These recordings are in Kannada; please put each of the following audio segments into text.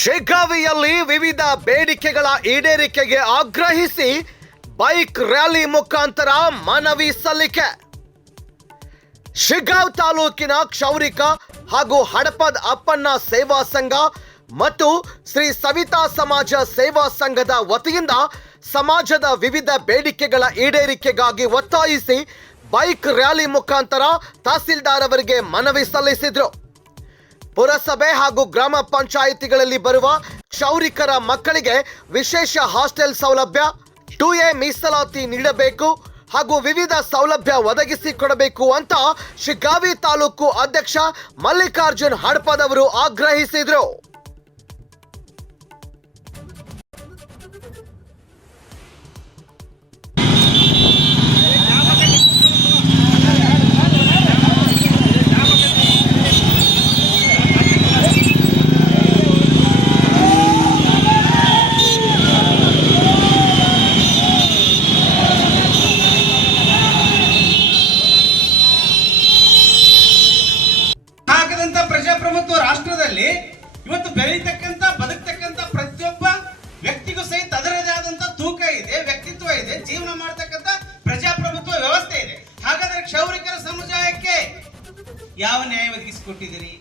ಶಿಗ್ಗಾವಿಯಲ್ಲಿ ವಿವಿಧ ಬೇಡಿಕೆಗಳ ಈಡೇರಿಕೆಗೆ ಆಗ್ರಹಿಸಿ ಬೈಕ್ ರ್ಯಾಲಿ ಮುಖಾಂತರ ಮನವಿ ಸಲ್ಲಿಕೆ. ಶಿಗಾವ್ ತಾಲೂಕಿನ ಕ್ಷೌರಿಕ ಹಾಗೂ ಹಡಪದ್ ಅಪ್ಪಣ್ಣ ಸೇವಾ ಸಂಘ ಮತ್ತು ಶ್ರೀ ಸವಿತಾ ಸಮಾಜ ಸೇವಾ ಸಂಘದ ವತಿಯಿಂದ ಸಮಾಜದ ವಿವಿಧ ಬೇಡಿಕೆಗಳ ಈಡೇರಿಕೆಗಾಗಿ ಒತ್ತಾಯಿಸಿ ಬೈಕ್ ರ್ಯಾಲಿ ಮುಖಾಂತರ ತಹಸೀಲ್ದಾರ್ ಅವರಿಗೆ ಮನವಿ ಸಲ್ಲಿಸಿದ್ರು. ಪುರಸಭೆ ಹಾಗೂ ಗ್ರಾಮ ಪಂಚಾಯಿತಿಗಳಲ್ಲಿ ಬರುವ ಕ್ಷೌರಿಕರ ಮಕ್ಕಳಿಗೆ ವಿಶೇಷ ಹಾಸ್ಟೆಲ್ ಸೌಲಭ್ಯ, ಟು ಎ ಮೀಸಲಾತಿ ನೀಡಬೇಕು ಹಾಗೂ ವಿವಿಧ ಸೌಲಭ್ಯ ಒದಗಿಸಿಕೊಡಬೇಕು ಅಂತ ಶಿಗ್ಗಾವಿ ತಾಲೂಕು ಅಧ್ಯಕ್ಷ ಮಲ್ಲಿಕಾರ್ಜುನ್ ಹಡಪದವರು ಆಗ್ರಹಿಸಿದರು. ಸಮುದಾಯಕ್ಕೆ ಯಾವ ನ್ಯಾಯ ಒದಗಿಸಿಕೊಟ್ಟಿದ್ದೀರಿ?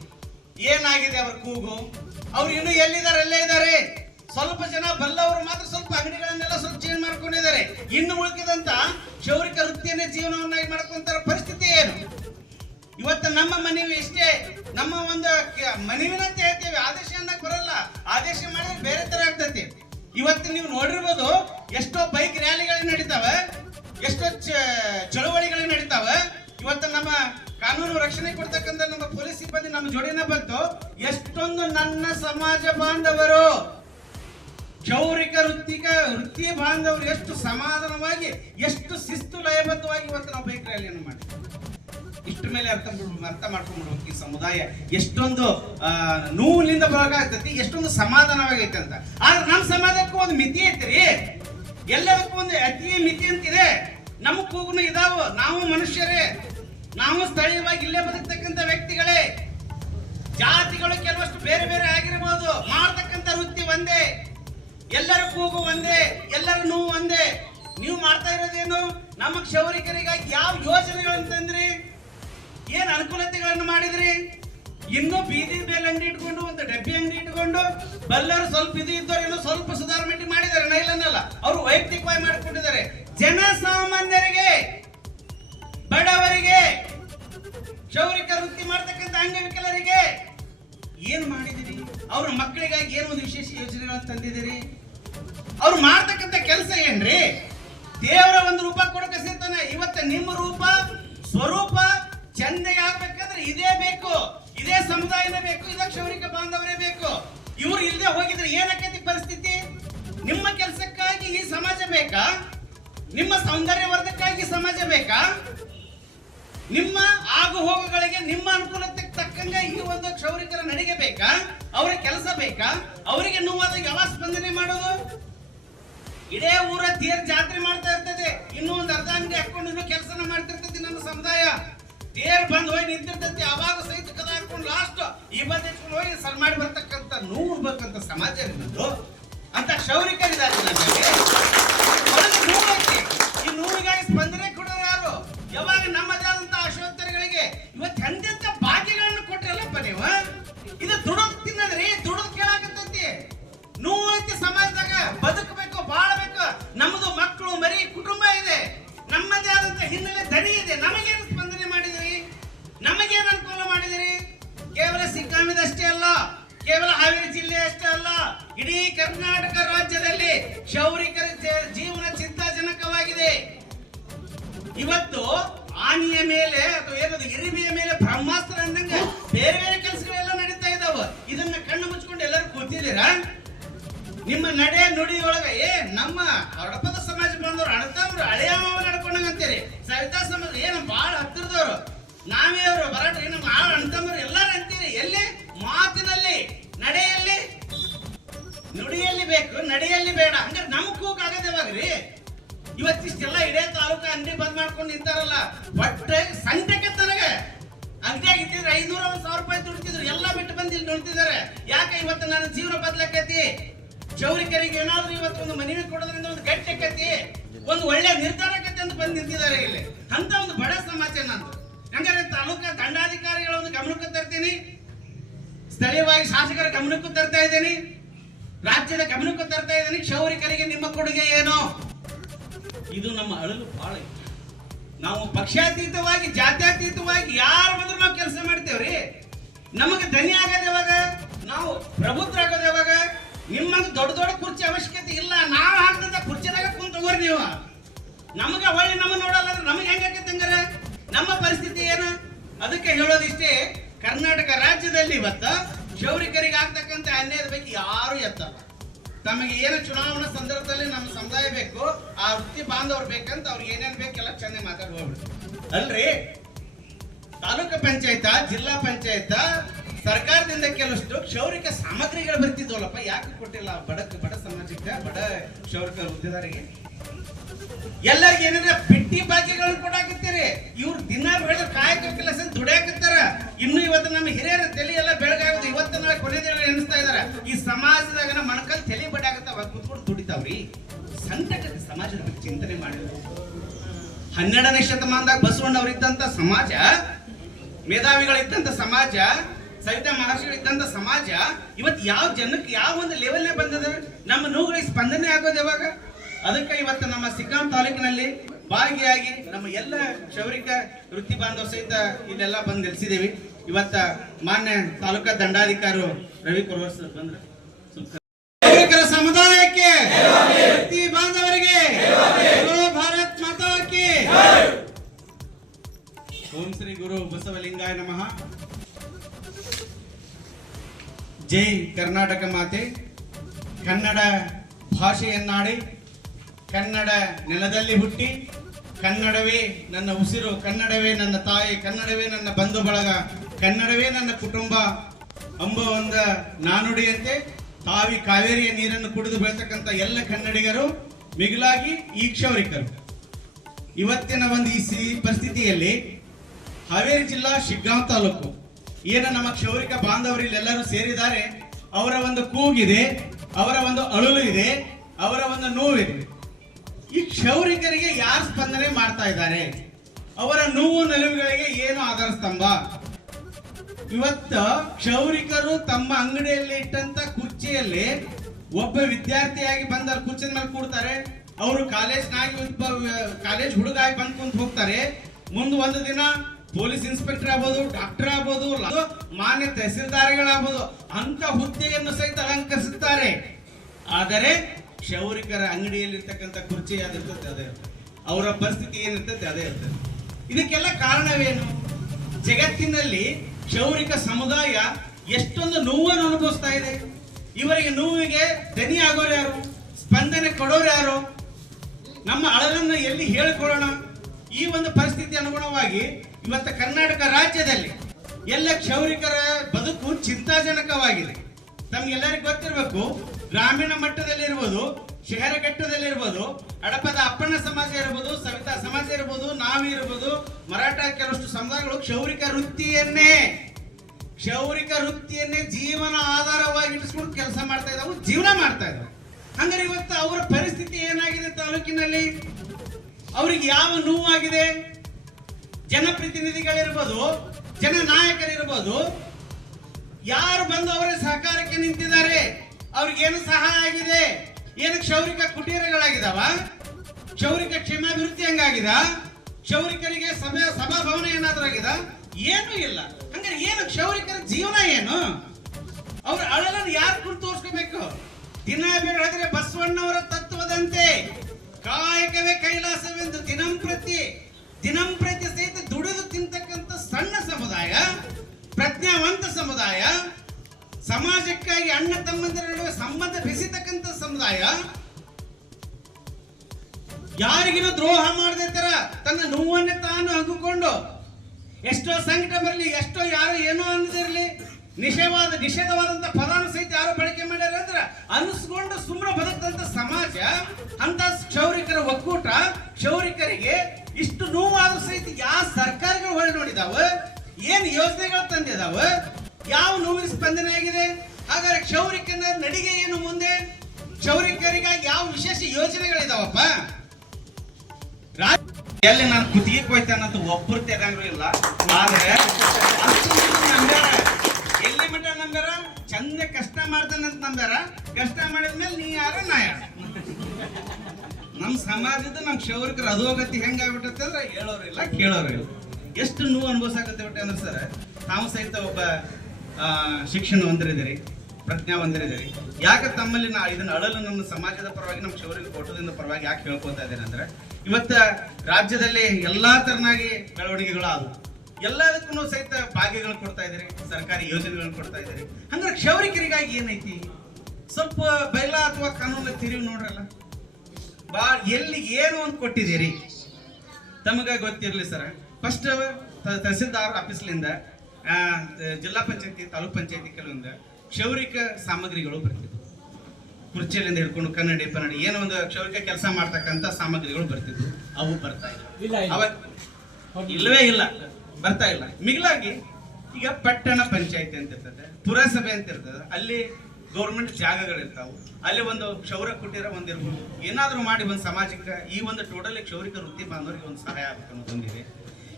ಏನಾಗಿದೆ ಅವ್ರ ಕೂಗು? ಅವ್ರು ಇನ್ನು ಎಲ್ಲಿದ್ದಾರೆ, ಅಲ್ಲೇ ಇದ್ದಾರೆ? ಸ್ವಲ್ಪ ಜನ ಬಲ್ಲವರು ಮಾತ್ರ ಸ್ವಲ್ಪ ಅಂಗಡಿಗಳನ್ನೆಲ್ಲ ಸ್ವಲ್ಪ ಚೇಂಜ್ ಮಾಡ್ಕೊಂಡಿದ್ದಾರೆ. ಇನ್ನು ಉಳಿಕಿದಂತ ಕ್ಷೌರಿಕ ವೃತ್ತಿಯನ್ನೇ ಜೀವನವನ್ನಾಗಿ ಮಾಡ್ಕೊಂತಾರ ಪರಿಸ್ಥಿತಿ ಏನು? ಇವತ್ತು ನಮ್ಮ ಮನವಿ ಇಷ್ಟೇ. ನಮ್ಮ ಒಂದು ಮನವಿನಂತೆ ಹೇಳ್ತೇವೆ. ಆದೇಶ ಅನ್ನಕ್ ಬರಲ್ಲ. ಆದೇಶ ಮಾಡಿದ್ರೆ ಬೇರೆ ತರ ಆಗ್ತೈತಿ. ಇವತ್ತು ನೀವು ನೋಡಿರ್ಬೋದು, ಎಷ್ಟೋ ಬೈಕ್ ರ್ಯಾಲಿಗಳು ನಡೀತಾವೆ, ಎಷ್ಟೋ ಚ- ಕಾನೂನು ರಕ್ಷಣೆ ಕೊಡ್ತಕ್ಕಂಥ ನಮ್ಮ ಪೊಲೀಸ್ ಸಿಬ್ಬಂದಿ ನಮ್ಮ ಜೋಡಿನ ಬಂತು. ಎಷ್ಟೊಂದು ನನ್ನ ಸಮಾಜ ಬಾಂಧವರು ಕ್ಷೌರಿಕ ವೃತ್ತಿಕ ವೃತ್ತಿ ಬಾಂಧವರು ಎಷ್ಟು ಸಮಾಧಾನವಾಗಿ, ಎಷ್ಟು ಶಿಸ್ತು ಲಯಬದ್ಧವಾಗಿ ಇವತ್ತು ನಾವು ಬೈಕ್ ರ್ಯಾಲಿಯನ್ನು ಮಾಡ್ತೀವಿ ಇಷ್ಟ ಮೇಲೆ ಅರ್ಥ ಅರ್ಥ ಮಾಡ್ಕೊಂಡ್ಬಿಡ್ಬೇಕು ಈ ಸಮುದಾಯ ಎಷ್ಟೊಂದು ನೋವಿನಿಂದ ಆಗ್ತೈತಿ ಎಷ್ಟೊಂದು ಸಮಾಧಾನವಾಗೈತೆ ಅಂತ. ಆದ್ರೆ ನಮ್ಮ ಸಮಾಜಕ್ಕೂ ಒಂದು ಮಿತಿ ಐತ್ರಿ ಎಲ್ಲದಕ್ಕೂ ಒಂದು ಅತಿ ಮಿತಿ ಅಂತಿದೆ. ನಮ್ಮ ಕೂಗುನು ಇದಾವ. ನಾವು ಮನುಷ್ಯರೇ. ನಾವು ಸ್ಥಳೀಯವಾಗಿ ಇಲ್ಲೇ ಬದುಕ್ತಕ್ಕಂಥ ವ್ಯಕ್ತಿಗಳೇ, ಜಾತಿಗಳು ಕೆಲವಷ್ಟು ಬೇರೆ ಬೇರೆ ಆಗಿರಬಹುದು ಮಾಡ್ತಕ್ಕಂಥ ವೃತ್ತಿ ಒಂದೇ, ಎಲ್ಲರ ಕೂಗು ಒಂದೇ, ಎಲ್ಲರ ನೋವು ಒಂದೇ. ನೀವು ಮಾಡ್ತಾ ಇರೋದೇನು? ನಮ್ಮ ಕ್ಷೌರಿಕರಿಗಾಗಿ ಯಾವ ಯೋಜನೆಗಳನ್ನು ತಂದ್ರಿ? ಏನ್ ಅನುಕೂಲತೆಗಳನ್ನು ಮಾಡಿದ್ರಿ? ಇನ್ನು ಬೀದಿ ಮೇಲೆ ಅಂಗಡಿ ಇಟ್ಕೊಂಡು, ಒಂದು ಡಬ್ಬಿ ಅಂಗಡಿ ಇಟ್ಕೊಂಡು, ಬಲ್ಲರು ಸ್ವಲ್ಪ ಇದು ಇದ್ದವ್ರು ಏನೋ ಸ್ವಲ್ಪ ಸುಧಾರಣೆ ಮಾಡಿದ್ದಾರೆ ನೈಲನ್ನಲ್ಲ ಅವರು ವೈಯಕ್ತಿಕವಾಗಿ ಮಾಡಿಕೊಂಡಿದ್ದಾರೆ. ಜನಸಾಮಾನ್ಯರಿಗೆ ಯೋಜನೆಗಳನ್ನು ತಂದಿದ್ದೀರಿ? ಅವ್ರು ಮಾಡ್ತಕ್ಕಂಥ ಕೆಲಸ ಏನ್ರಿ? ದೇವರ ಒಂದು ರೂಪ ಕೊಡಕ್ಕೆ ಸೇರ್ತಾನೆ ಇವತ್ತ ನಿಮ್ಮ ರೂಪ, ಸ್ವರೂಪ ಚಂದಗೆ ಆಗ್ಬೇಕಂದ್ರೆ ಇದೇ ಬೇಕು. ಇದೇ ಸಮುದಾಯನೇ ಬೇಕು, ಇದೇ ಕ್ಷೌರಿಕ ಬಾಂಧವರೇ ಬೇಕು. ಇವ್ರು ಇಲ್ಲದೆ ಹೋಗಿದ್ರೆ ಏನಕ್ಕೈತಿ ಪರಿಸ್ಥಿತಿ? ನಿಮ್ಮ ಕೆಲಸಕ್ಕಾಗಿ ಈ ಸಮಾಜ ಬೇಕಾ? ನಿಮ್ಮ ಸೌಂದರ್ಯವರ್ಧಕ್ಕಾಗಿ ಸಮಾಜ ಬೇಕಾ? ನಿಮ್ಮ ಆಗು ಹೋಗುಗಳಿಗೆ ನಿಮ್ಮ ಅನುಕೂಲತೆ ತಕ್ಕಂಗೆ ಈ ಒಂದು ಕ್ಷೌರಿಕರ ನಡಿಗೆ ಬೇಕಾ? ಅವರ ಕೆಲಸ ಬೇಕಾ? ಅವರಿಗೆ ನೋವಾದ ಯಾವ ಸ್ಪಂದನೆ ಮಾಡೋದು? ಇಡೇ ಊರ ತೇರ್ ಜಾತ್ರೆ ಮಾಡ್ತಾ ಇರ್ತದೆ. ಇನ್ನೂ ಒಂದು ಅರ್ಧ ಅಂಗಡಿ ಹಾಕೊಂಡು ಇನ್ನೂ ಕೆಲಸನ ನಮ್ಮ ಸಮುದಾಯ. ತೇರ್ ಬಂದ್ ಹೋಗಿ ನಿಂತಿರ್ತೈತಿ. ಅವಾಗ ಸಹಿತ ಕದ ಹಾಕೊಂಡು ಲಾಸ್ಟ್ ಈ ಬಂದ್ ಹೋಗಿ ಸರ್ ಮಾಡಿ ಬರ್ತಕ್ಕಂಥ ನೋವು ಬೇಕಂತ ಸಮಾಜ ಇರೋದು ಅಂತ ಕ್ಷೌರಿಕರಿದ್ದಾರೆ ನಮಗೆ. ಈ ನೂರಿಗಾಗಿ ಸ್ಪಂದನೆ ಕೊಡೋರು ಯಾರು? ಯಾವಾಗ ನಮ್ಮದಾದಂತಹ ಅಶೋತ್ತರಗಳಿಗೆ ಇವತ್ತು ಎಂತೆಂತ ಆನೆಯ ಮೇಲೆ ಅಥವಾ ಏನದು ಇರಿಮೆಯ ಮೇಲೆ ಬ್ರಹ್ಮಾಸ್ತ್ರ ಅಂದಂಗ ಬೇರೆ ಬೇರೆ ಕೆಲಸಗಳೆಲ್ಲ ನಡೀತಾ ಇದಾವ ಇದನ್ನ ಕಣ್ಣು ಮುಚ್ಕೊಂಡು ಎಲ್ಲರೂ ಕೂತಿದ್ದೀರಾ? ನಿಮ್ಮ ನಡೆ ನುಡಿಯೊಳಗ, ಏ, ನಮ್ಮ ಹರಡಪದ ಸಮಾಜ ಬಂದವರು ಅಣತವ್ರು ಹಳೆಯ ಮಾವ ಅಂತೀರಿ ಸವಿತಾ ಸಮಾಜ ಏನು ಬಾಳ ಹತ್ತಿರದವ್ರು. ನಾವೇ ಅವರು ಬರಾಟ್ರಿ, ನಮ್ಮ ಆಳ ಅಣತಮ್ಮರು ಎಲ್ಲಾರು ಅಂತೀರಿ. ಎಲ್ಲಿ? ಮಾತಿನಲ್ಲಿ, ನಡೆಯಲ್ಲಿ. ನುಡಿಯಲ್ಲಿ ಬೇಕು, ನಡೆಯಲ್ಲಿ ಬೇಡ. ಹಂಗಾರೆ ನಮಗ್ ಇವಾಗ್ರಿ ಇವತ್ತಿಷ್ಟೆಲ್ಲ ಇಡೇ ತಾಲೂಕ ಅಂಗಡಿ ಬಂದ್ ಮಾಡ್ಕೊಂಡು ನಿಂತಾರಲ್ಲ ಒಟ್ಟೆ ಸಂಟಕ್ಕೆ ತನಗೆ. ಅಂಗಡಿಯಾಗ ಇದ್ದಿದ್ರೆ ಐನೂರ ಒಂದ್ ಸಾವಿರ ರೂಪಾಯಿ ದುಡ್ತಿದ್ರು, ಎಲ್ಲ ಬಿಟ್ಟು ಬಂದು ಇಲ್ಲಿ ನೋಡ್ತಿದ್ದಾರೆ ಯಾಕೆ ಇವತ್ತು ನನ್ನ ಜೀವನ ಬದಲಾಕೈತಿ? ಚೌರಿಕರಿಗೆ ಏನಾದ್ರೂ ಇವತ್ತು ಒಂದು ಮನವಿ ಕೊಡೋದ್ರಿಂದ ಒಂದು ಗಟ್ಟಿ ಆಕೈತಿ? ಒಂದು ಒಳ್ಳೆ ನಿರ್ಧಾರ ಆಕೈತಿ ಅಂತ ಬಂದು ನಿಂತಿದ್ದಾರೆ ಇಲ್ಲಿ. ಅಂತ ಒಂದು ಬಡ ಸಮಾಜ ನಾನು ಹಂಗಾರೆ ತಾಲೂಕಾ ದಂಡಾಧಿಕಾರಿಗಳ ಒಂದು ಗಮನಕ್ಕೆ ತರ್ತೀನಿ. ಸ್ಥಳೀಯವಾಗಿ ಶಾಸಕರ ಗಮನಕ್ಕೂ ತರ್ತಾ ಇದ್ದೀನಿ. ರಾಜ್ಯದ ಗಮನಕ್ಕೂ ತರ್ತಾ ಇದ್ದೀನಿ. ಕ್ಷೌರಿಕರಿಗೆ ನಿಮ್ಮ ಕೊಡುಗೆ ಏನು? ಇದು ನಮ್ಮ ಅಳಲು ಬಹಳ ಐತಿ. ನಾವು ಪಕ್ಷಾತೀತವಾಗಿ, ಜಾತ್ಯಾತೀತವಾಗಿ ಯಾರು ಬಂದ್ರು ನಾವು ಕೆಲಸ ಮಾಡ್ತೇವ್ರಿ. ನಮಗೆ ಧನಿ ಆಗೋದು ಯಾವಾಗ? ನಾವು ಪ್ರಭುತ್ವ ಯಾವಾಗ? ನಿಮ್ಮನ್ನು ದೊಡ್ಡ ದೊಡ್ಡ ಕುರ್ಚಿ ಅವಶ್ಯಕತೆ ಇಲ್ಲ. ನಾವು ಹಾಕಿದಂತ ಕುರ್ಚಿದಾಗ ಕುಂತ ತಗೋರಿ ನೀವು. ನಮಗೆ ಒಳ್ಳೆ ನಮ್ಮ ನೋಡಲ್ಲ ನಮಗೆ ಹೆಂಗಾಗತ್ತೆ ಹಂಗಾರ? ನಮ್ಮ ಪರಿಸ್ಥಿತಿ ಏನು? ಅದಕ್ಕೆ ಹೇಳೋದಿಷ್ಟೇ ಕರ್ನಾಟಕ ರಾಜ್ಯದಲ್ಲಿ ಇವತ್ತು ಕ್ಷೌರಿಕರಿಗೆ ಆಗ್ತಕ್ಕಂಥ ಅನ್ಯಾಯದ ಬಗ್ಗೆ ಯಾರು ಎತ್ತಲ್ಲ. ತಮಗೆ ಏನು ಚುನಾವಣಾ ಸಂದರ್ಭದಲ್ಲಿ ನಮ್ಮ ಸಮುದಾಯ ಬೇಕು, ಆ ವೃತ್ತಿ ಬಾಂಧವ್ರು ಬೇಕಂತ ಅವ್ರಿಗೆ ಏನೇನ್ ಬೇಕೆಲ್ಲ ಚಂದ ಮಾತಾಡಿ ಹೋಗ್ಬಿಡ್ತು ಅಲ್ರಿ? ತಾಲೂಕು ಪಂಚಾಯತ, ಜಿಲ್ಲಾ ಪಂಚಾಯತ, ಸರ್ಕಾರದಿಂದ ಕೆಲವಷ್ಟು ಕ್ಷೌರಿಕ ಸಾಮಗ್ರಿಗಳು ಬರ್ತಿದ್ವಲ್ಲಪ್ಪ, ಯಾಕೆ ಕೊಟ್ಟಿಲ್ಲ? ಬಡ ಬಡ ಸಮಾಜಕ್ಕೆ, ಬಡ ಕ್ಷೌರಿಕ ಹುದ್ದೆದಾರಿಗೆ ಎಲ್ಲರಿಗೆ ಏನಂದ್ರೆ ಬಿಟ್ಟಿ ಭಾಗ್ಯಗಳನ್ನು ಕೊಡಾಕತ್ತೀರಿ. ಇವ್ರು ದಿನ ಬೆಳೆದ ಕಾಯಕ ಕೆಲಸ ದುಡಿಯಾಕತ್ತಾರ. ಇನ್ನು ಇವತ್ತು ನಮ್ಮ ಹಿರಿಯರ ತಲೆ ಎಲ್ಲ ಬೆಳಗಾಗುದು. ಇವತ್ತು ನಾಳೆ ಕೊನೆ ದಿನ ಎಣಿಸ್ತಾ ಇದಾರ? ಈ ಸಮಾಜದಾಗ ನಮ್ಮ ಮಣಕಲ್ ತಲೆ ಬಡ್ಯಾಕತ್ತಾವ ಕುತ್ಕೊಂಡು ದುಡಿತಾವ್ರಿ. ಸಂಕಟ ಸಮಾಜದ ಬಗ್ಗೆ ಚಿಂತನೆ ಮಾಡಿದ್ರು. ಹನ್ನೆರಡನೇ ಶತಮಾನದಾಗ ಬಸವಣ್ಣವರಿದ್ದಂತ ಸಮಾಜ, ಮೇಧಾವಿಗಳಿದ್ದಂತ ಸಮಾಜ, ಸವಿತಾ ಮಹರ್ಷಿಗಳಿದ್ದಂತ ಸಮಾಜ, ಇವತ್ತು ಯಾವ ಜನಕ್ಕೆ ಯಾವ ಒಂದು ಲೆವೆಲ್ನೇ ಬಂದದ? ನಮ್ಮ ನೋವುಗಳಿಗೆ ಸ್ಪಂದನೆ ಆಗೋದು ಯಾವಾಗ? ಅದಕ್ಕೆ ಇವತ್ತು ನಮ್ಮ ಸಿಕ್ಕಾಂ ತಾಲೂಕಿನಲ್ಲಿ ಭಾಗಿಯಾಗಿ ನಮ್ಮ ಎಲ್ಲ ಕ್ಷೌರಿಕ ವೃತ್ತಿ ಬಾಂಧವ ಸಹಿತ ಇಲ್ಲೆಲ್ಲ ಬಂದು ನೆಲೆಸಿದ್ದೀವಿ. ಇವತ್ತ ಮಾನ್ಯ ತಾಲೂಕಾ ದಂಡಾಧಿಕಾರಿ ರವಿ ಸರ್ ಬಂದ್ರೆ. ಸಮುದಾಯಕ್ಕೆ, ವೃತ್ತಿ ಬಾಂಧವರಿಗೆ ಭಾರತ್ ಮಾತಾಕ್ಕೆ ಓಂ ಶ್ರೀ ಗುರು ಬಸವಲಿಂಗಾಯ ನಮಃ. ಜೈ ಕರ್ನಾಟಕ ಮಾತೆ. ಕನ್ನಡ ಭಾಷೆಯನ್ನಾಡಿ ಕನ್ನಡ ನೆಲದಲ್ಲಿ ಹುಟ್ಟಿ, ಕನ್ನಡವೇ ನನ್ನ ಉಸಿರು, ಕನ್ನಡವೇ ನನ್ನ ತಾಯಿ, ಕನ್ನಡವೇ ನನ್ನ ಬಂಧು ಬಳಗ, ಕನ್ನಡವೇ ನನ್ನ ಕುಟುಂಬ ಎಂಬ ಒಂದು ನಾನುಡಿಯಂತೆ ತಾವಿ ಕಾವೇರಿಯ ನೀರನ್ನು ಕುಡಿದು ಬೆಳೆತಕ್ಕಂಥ ಎಲ್ಲ ಕನ್ನಡಿಗರು, ಮಿಗಿಲಾಗಿ ಈ ಕ್ಷೌರಿಕರು. ಇವತ್ತಿನ ಒಂದು ಈ ಪರಿಸ್ಥಿತಿಯಲ್ಲಿ ಹಾವೇರಿ ಜಿಲ್ಲಾ ಶಿಗ್ಗಾಂವ್ ತಾಲೂಕು ಏನು ನಮ್ಮ ಕ್ಷೌರಿಕ ಬಾಂಧವರು ಇಲ್ಲೆಲ್ಲರೂ ಸೇರಿದ್ದಾರೆ. ಅವರ ಒಂದು ಕೂಗಿದೆ, ಅವರ ಒಂದು ಅಳಲು ಇದೆ, ಅವರ ಒಂದು ನೋವಿದೆ. ಈ ಕ್ಷೌರಿಕರಿಗೆ ಯಾರು ಸ್ಪಂದನೆ ಮಾಡ್ತಾ ಇದ್ದಾರೆ? ಅವರ ನೋವು ನಿಲುವುಗಳಿಗೆ ಏನು ಆಧಾರ ಸ್ತಂಭ ಇವತ್ತ ಕ್ಷೌರಿಕರು ತಮ್ಮ ಅಂಗಡಿಯಲ್ಲಿ ಇಟ್ಟಂತ ಕುರ್ಚಿಯಲ್ಲಿ ಒಬ್ಬ ವಿದ್ಯಾರ್ಥಿಯಾಗಿ ಬಂದ ಕುರ್ಚಿನ ಮೇಲೆ ಕೂಡ್ತಾರೆ. ಅವರು ಕಾಲೇಜ್ನಾಗಿ ಕಾಲೇಜ್ ಹುಡುಗಾಗಿ ಬಂದ್ ಕುಂತ ಹೋಗ್ತಾರೆ. ಮುಂದ್ ಒಂದು ದಿನ ಪೊಲೀಸ್ ಇನ್ಸ್ಪೆಕ್ಟರ್ ಆಗ್ಬೋದು, ಡಾಕ್ಟರ್ ಆಗ್ಬೋದು ಮಾನ್ಯ ತಹಸೀಲ್ದಾರ್ಗಳಾಗ್ಬೋದು ಅಂತ ಹುದ್ದೆಯನ್ನು ಸಹಿತ ಅಲಂಕರಿಸುತ್ತಾರೆ. ಆದರೆ ಕ್ಷೌರಿಕರ ಅಂಗಡಿಯಲ್ಲಿರ್ತಕ್ಕಂಥ ಕುರ್ಚಿ ಅದಿರ್ತದೆ ಅದೇ. ಅವರ ಪರಿಸ್ಥಿತಿ ಏನಿರ್ತದೆ, ಅದೇ ಇರ್ತದೆ. ಇದಕ್ಕೆಲ್ಲ ಕಾರಣವೇನು? ಜಗತ್ತಿನಲ್ಲಿ ಕ್ಷೌರಿಕ ಸಮುದಾಯ ಎಷ್ಟೊಂದು ನೋವನ್ನು ಅನುಭವಿಸ್ತಾ ಇದೆ. ಇವರಿಗೆ ನೋವಿಗೆ ದನಿ ಆಗೋರು ಯಾರು? ಸ್ಪಂದನೆ ಕೊಡೋರು ಯಾರು? ನಮ್ಮ ಅಳಲನ್ನು ಎಲ್ಲಿ ಹೇಳಿಕೊಳ್ಳೋಣ? ಈ ಒಂದು ಪರಿಸ್ಥಿತಿ ಅನುಗುಣವಾಗಿ ಇವತ್ತು ಕರ್ನಾಟಕ ರಾಜ್ಯದಲ್ಲಿ ಎಲ್ಲ ಕ್ಷೌರಿಕರ ಬದುಕು ಚಿಂತಾಜನಕವಾಗಿದೆ. ತಮ್ಗೆಲ್ಲರಿಗೂ ಗೊತ್ತಿರಬೇಕು ಗ್ರಾಮೀಣ ಮಟ್ಟದಲ್ಲಿ ಇರ್ಬೋದು ಶಹರ ಘಟ್ಟದಲ್ಲಿರ್ಬೋದು ಹಡಪದ ಅಪ್ಪಣ್ಣ ಸಮಾಜ ಇರ್ಬೋದು, ಸವಿತಾ ಸಮಾಜ ಇರ್ಬೋದು, ನಾವು ಇರ್ಬೋದು, ಮರಾಠ ಕೆಲವಷ್ಟು ಸಮುದಾಯಗಳು ಕ್ಷೌರಿಕ ವೃತ್ತಿಯನ್ನೇ ಕ್ಷೌರಿಕ ವೃತ್ತಿಯನ್ನೇ ಜೀವನ ಆಧಾರವಾಗಿ ಇಟ್ಸ್ಕೊಂಡು ಕೆಲಸ ಮಾಡ್ತಾ ಇದ್ದಾವೆ, ಜೀವನ ಮಾಡ್ತಾ ಇದ್ದಾವೆ. ಹಂಗಾರೆ ಇವತ್ತು ಅವರ ಪರಿಸ್ಥಿತಿ ಏನಾಗಿದೆ ತಾಲೂಕಿನಲ್ಲಿ? ಅವ್ರಿಗೆ ಯಾವ ನೋವಾಗಿದೆ? ಜನಪ್ರತಿನಿಧಿಗಳಿರ್ಬೋದು ಜನ ನಾಯಕರಿರ್ಬೋದು ಯಾರು ಬಂದು ಅವರ ಸಹಕಾರಕ್ಕೆ ನಿಂತಿದ್ದಾರೆ? ಅವ್ರಿಗೆ ಏನು ಸಹಾಯ ಆಗಿದೆ? ಏನು ಕ್ಷೌರಿಕ ಕುಟೀರಗಳಾಗಿದಾವ ಕ್ಷೌರಿಕ ಕ್ಷೇಮಾಭಿವೃದ್ಧಿ ಹಂಗಾಗಿದ? ಕ್ಷೌರಿಕರಿಗೆ ಸಮಯ ಸಭಾಭವನ ಏನಾದ್ರೂ ಆಗಿದ? ಏನೂ ಇಲ್ಲ. ಹಂಗಾರೆ ಏನು ಕ್ಷೌರಿಕರ ಜೀವನ ಏನು? ಅವ್ರ ಅಳಲನ್ನು ಯಾರು ಕುರಿತು ತೋರಿಸ್ಕೋಬೇಕು? ದಿನ ಬೆಳಗ್ಗೆ ಬಸವಣ್ಣವರ ತತ್ವದಂತೆ ಕಾಯಕವೇ ಕೈಲಾಸವೆಂದು ದಿನಂಪ್ರತಿ ದಿನಂಪ್ರತಿ ಸಹಿತ ದುಡಿದು ತಿಂತಕ್ಕಂಥ ಸಣ್ಣ ಸಮುದಾಯ, ಪ್ರಜ್ಞಾವಂತ ಸಮುದಾಯ ಸಮಾಜಕ್ಕಾಗಿ ಅಣ್ಣ ತಮ್ಮಂದರ ನಡುವೆ ಸಂಬಂಧ ಬೆಸಿತಕ್ಕಂಥ ಸಮುದಾಯ ಯಾರಿಗಿನೂ ದ್ರೋಹ ಮಾಡದೆ ತರ ತನ್ನ ನೋವನ್ನೇ ತಾನು ಹಗುಕೊಂಡು ಎಷ್ಟೋ ಸಂಕಟ ಬರಲಿ, ಎಷ್ಟೋ ಯಾರು ಏನೋ ಅನ್ನದಿರಲಿ ನಿಷೇಧವಾದ ನಿಷೇಧವಾದಂತ ಪದಾನ ಸಹಿತ ಯಾರು ಬಳಕೆ ಮಾಡ್ಯಾರ ಅಂದ್ರ ಅನಿಸ್ಕೊಂಡು ಸುಮ್ಮನೆ ಬದುಕಂತ ಸಮಾಜ ಅಂತ ಕ್ಷೌರಿಕರ ಒಕ್ಕೂಟ, ಕ್ಷೌರಿಕರಿಗೆ ಇಷ್ಟು ನೋವಾದ ಸಹಿತ ಯಾವ ಸರ್ಕಾರಗಳು ಹೊಳೆ ನೋಡಿದಾವ, ಏನ್ ಯೋಜನೆಗಳು ತಂದಿದಾವ ಯಾವ ನೋವಿನ ಸ್ಪಂದನೆ ಆಗಿದೆ? ಹಾಗಾದ್ರೆ ಕ್ಷೌರಿಕನ ನಡಿಗೆ ಏನು ಮುಂದೆ? ಕ್ಷೌರಿಕರಿಗಾಗಿ ಯಾವ ವಿಶೇಷ ಯೋಜನೆಗಳಿದಾವಪ್ಪ? ಎಲ್ಲಿ ನಾನು ಕುತ್ತಿಗೆ ಕೊಯ್ತಾನ ಒಬ್ಬರು ತೆರಂಗ್ರು ಇಲ್ಲ. ಆದ್ರೆ ಎಲ್ಲಿ ಮಟ್ಟ ನಂಬ್ಯಾರ? ಚಂದ ಕಷ್ಟ ಮಾಡ್ತಾನಂತ ನಂಬ್ಯಾರ. ಕಷ್ಟ ಮಾಡಿದ್ಮೇಲೆ ನೀ ಯಾರ, ನಾ ಯಾರ? ನಮ್ಮ ಸಮಾಜದ ನಮ್ಮ ಕ್ಷೌರಿಕರ ಅಧೋಗತಿ ಹೆಂಗಾಗ್ಬಿಟ್ಟತ್ತೆ ಅಂದ್ರೆ ಹೇಳೋರಿಲ್ಲ ಕೇಳೋರಿಲ್ಲ ಎಷ್ಟು ನೋವು ಅನುಭವಿಸಾಕತ್ತೆ ಬಿಟ್ಟೆ ಅಂದ್ರೆ ಸರ್, ತಾವು ಸಹಿತ ಒಬ್ಬ ಶಿಕ್ಷಣ ಹೊಂದಿರಿದಿರಿ, ಪ್ರಜ್ಞಾ ಹೊಂದಿರಿದಿರಿ, ಯಾಕೆ ತಮ್ಮಲ್ಲಿ ನಾ ಇದನ್ನ ಅಳಲು ನಮ್ಮ ಸಮಾಜದ ಪರವಾಗಿ, ನಮ್ಮ ಕ್ಷೌರಿಕ ಕೊಟ್ಟದಿಂದ ಪರವಾಗಿ ಯಾಕೆ ಹೇಳ್ಕೊತಾ ಇದ್ದೇನೆ ಅಂದ್ರೆ, ಇವತ್ತ ರಾಜ್ಯದಲ್ಲಿ ಎಲ್ಲಾ ತರನಾಗಿ ಬೆಳವಣಿಗೆಗಳು ಆದವು ಎಲ್ಲದಕ್ಕೂ ಸಹಿತ ಭಾಗ್ಯಗಳು ಕೊಡ್ತಾ ಇದ್ದೀರಿ, ಸರ್ಕಾರಿ ಯೋಜನೆಗಳನ್ನು ಕೊಡ್ತಾ ಇದ್ದೀರಿ. ಹಂಗಾರೆ ಕ್ಷೌರಿಕರಿಗಾಗಿ ಏನೈತಿ? ಸ್ವಲ್ಪ ಬೈಲ ಅಥವಾ ಕಾನೂನು ತಿರುವು ನೋಡ್ರಲ್ಲ. ಬಾ, ಎಲ್ಲಿ ಏನು ಅಂತ ಕೊಟ್ಟಿದ್ದೀರಿ? ತಮಗ ಗೊತ್ತಿರಲಿ ಸರ್. ಫಸ್ಟ್ ತಹಸೀಲ್ದಾರ್ ಆಫೀಸ್ಲಿಂದ ಜಿಲ್ಲಾ ಪಂಚಾಯತಿ ತಾಲೂಕ್ ಪಂಚಾಯತಿ ಕೆಲವೊಂದು ಕ್ಷೌರಿಕ ಸಾಮಗ್ರಿಗಳು ಬರ್ತಿದ್ವು. ಕುರ್ಚಿಯಲ್ಲಿಂದ ಹಿಡ್ಕೊಂಡು ಕನ್ನಡಿ ಪನ್ನಡಿ ಏನೋ ಒಂದು ಕ್ಷೌರಿಕ ಕೆಲಸ ಮಾಡ್ತಕ್ಕಂಥ ಸಾಮಗ್ರಿಗಳು ಬರ್ತಿದ್ವು. ಅವು ಬರ್ತಾ ಇಲ್ಲ. ಅವ ಇಲ್ಲವೇ ಇಲ್ಲ. ಬರ್ತಾ ಇಲ್ಲ. ಮಿಗಿಲಾಗಿ ಈಗ ಪಟ್ಟಣ ಪಂಚಾಯತಿ ಅಂತ ಇರ್ತದೆ ಪುರಸಭೆ ಅಂತ ಇರ್ತದೆ ಅಲ್ಲಿ ಗೌರ್ಮೆಂಟ್ ಜಾಗಗಳಿರ್ತಾವು. ಅಲ್ಲಿ ಒಂದು ಕ್ಷೌರ ಕುಟೀರ ಒಂದಿರ್ಬೋದು. ಏನಾದ್ರೂ ಮಾಡಿ ಒಂದು ಸಮಾಜಕ್ಕೆ ಈ ಒಂದು ಟೋಟಲಿ ಕ್ಷೌರಿಕ ವೃತ್ತಿ ಬಾಂಧವರಿಗೆ ಒಂದು ಸಹಾಯ ಆಗುತ್ತೆ ಅನ್ನೋದು ಒಂದಿದೆ.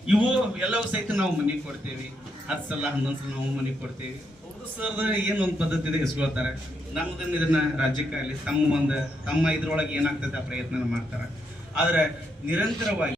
ಇವು ಎಲ್ಲವೂ ಸಹಿತ ನಾವು ಮನೆಗೆ ಕೊಡ್ತೇವೆ. ಹತ್ತು ಸಲ, ಹನ್ನೊಂದು ಸಲ ನಾವು ಮನೆಗೆ ಕೊಡ್ತೇವೆ. ಹೌದು ಸರ್ ಏನು ಒಂದು ಪದ್ಧತಿ ಇದೆ ಇಸ್ಕೊಳ್ತಾರೆ ನಮ್ದನ್ನು ಇದನ್ನ ರಾಜ್ಯಕ್ಕಾಗಲಿ ತಮ್ಮ ಒಂದು, ತಮ್ಮ ಇದ್ರೊಳಗೆ ಏನಾಗ್ತದೆ ಆ ಪ್ರಯತ್ನ ಮಾಡ್ತಾರೆ. ಆದರೆ ನಿರಂತರವಾಗಿ